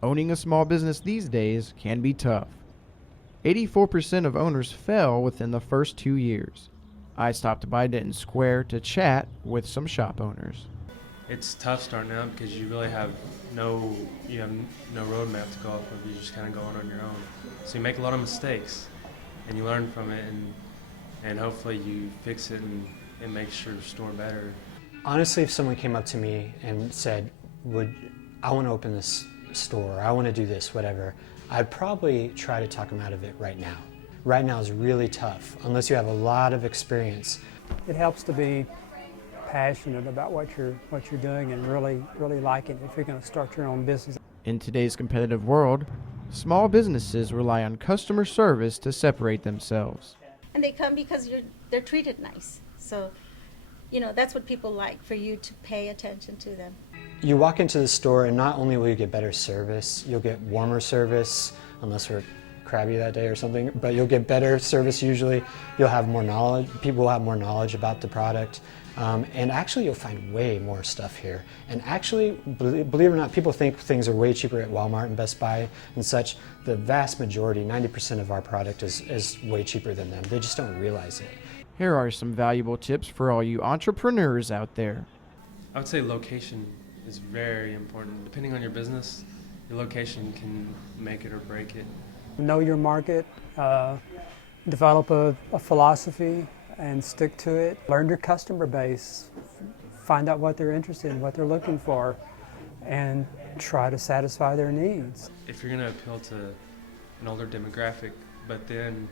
Owning a small business these days can be tough. 84% of owners fail within the first 2 years. I stopped by Denton Square to chat with some shop owners. It's tough starting out because you really have no roadmap to go off of. You're just kind of going on your own. So you make a lot of mistakes, and you learn from it, and hopefully you fix it and make your store better. Honestly, if someone came up to me and said, I want to open this store, I want to do this, whatever, I'd probably try to talk them out of it right now. Right now is really tough, unless you have a lot of experience. It helps to be passionate about what you're doing and really like it if you're going to start your own business. In today's competitive world, small businesses rely on customer service to separate themselves. And they come because they're treated nice. So, that's what people like, for you to pay attention to them. You walk into the store and not only will you get better service, you'll get warmer service, unless we're crabby that day or something, but you'll get better service usually. You'll have more knowledge, people will have more knowledge about the product. And actually you'll find way more stuff here. And actually, believe it or not, people think things are way cheaper at Walmart and Best Buy and such. The vast majority, 90% of our product is way cheaper than them. They just don't realize it. Here are some valuable tips for all you entrepreneurs out there. I would say location is very important. Depending on your business, your location can make it or break it. Know your market, develop a philosophy and stick to it. Learn your customer base, find out what they're interested in, what they're looking for, and try to satisfy their needs. If you're going to appeal to an older demographic, but then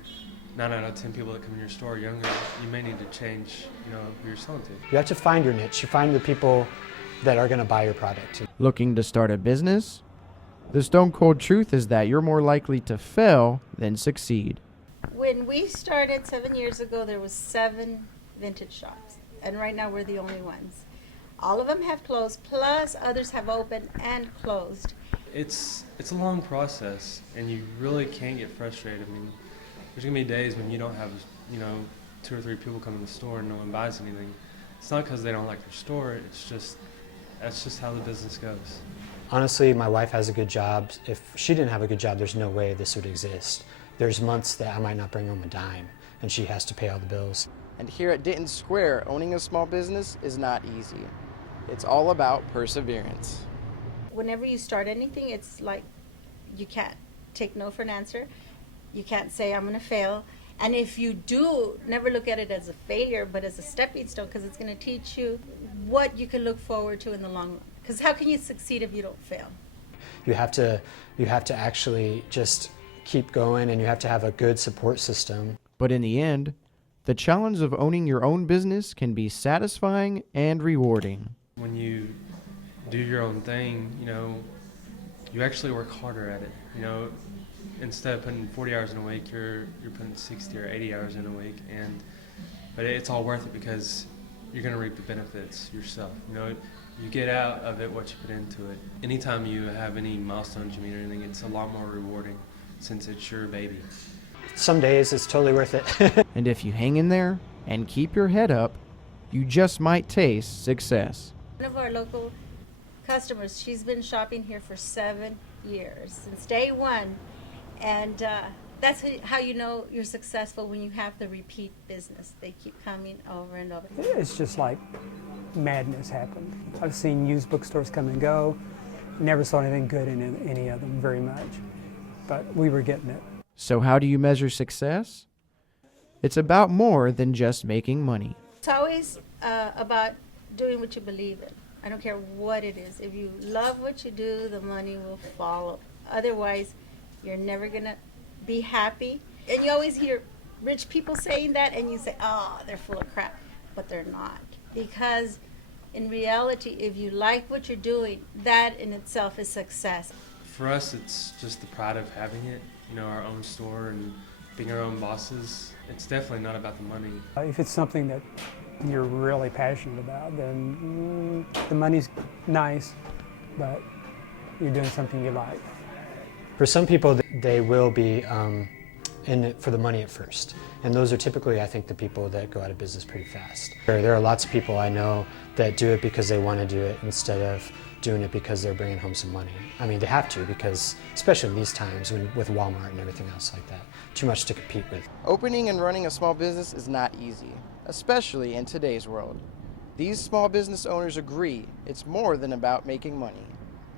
9 out of 10 people that come in your store are younger, you may need to change, who you're selling to. You have to find your niche. You find the people that are going to buy your product. Looking to start a business? The stone cold truth is that you're more likely to fail than succeed. When we started 7 years ago, there was 7 vintage shops, and right now we're the only ones. All of them have closed, plus others have opened and closed. It's a long process, and you really can't get frustrated. I mean, there's gonna be days when you don't have 2 or 3 people come in the store and no one buys anything. It's not because they don't like your store. That's just how the business goes. Honestly, my wife has a good job. If she didn't have a good job, there's no way this would exist. There's months that I might not bring home a dime, and she has to pay all the bills. And here at Denton Square, owning a small business is not easy. It's all about perseverance. Whenever you start anything, it's like you can't take no for an answer. You can't say, I'm going to fail. And if you do, never look at it as a failure, but as a stepping stone, because it's going to teach you what you can look forward to in the long run. Because how can you succeed if you don't fail? You have to actually just keep going, and you have to have a good support system. But in the end, the challenge of owning your own business can be satisfying and rewarding. When you do your own thing, you actually work harder at it. Instead of putting 40 hours in a week, you're putting 60 or 80 hours in a week, but it's all worth it because you're going to reap the benefits yourself. You get out of it what you put into it. Anytime you have any milestones you meet or anything, it's a lot more rewarding since it's your baby. Some days it's totally worth it. And if you hang in there and keep your head up, you just might taste success. One of our local customers, she's been shopping here for 7 years, since day one. And that's how you know you're successful, when you have the repeat business. They keep coming over and over. It's just like madness happened. I've seen used bookstores come and go. Never saw anything good in any of them very much. But we were getting it. So how do you measure success? It's about more than just making money. It's always about doing what you believe in. I don't care what it is. If you love what you do, the money will follow. Otherwise, you're never going to be happy. And you always hear rich people saying that, and you say, oh, they're full of crap. But they're not. Because in reality, if you like what you're doing, that in itself is success. For us, it's just the pride of having it, our own store and being our own bosses. It's definitely not about the money. If it's something that you're really passionate about, then the money's nice, but you're doing something you like. For some people, they will be in it for the money at first. And those are typically, I think, the people that go out of business pretty fast. There are lots of people I know that do it because they want to do it instead of doing it because they're bringing home some money. I mean, they have to, because especially in these times with Walmart and everything else like that, too much to compete with. Opening and running a small business is not easy, especially in today's world. These small business owners agree it's more than about making money.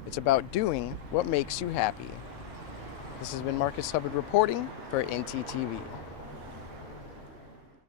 It's about doing what makes you happy. This has been Marcus Hubbard reporting for NTTV.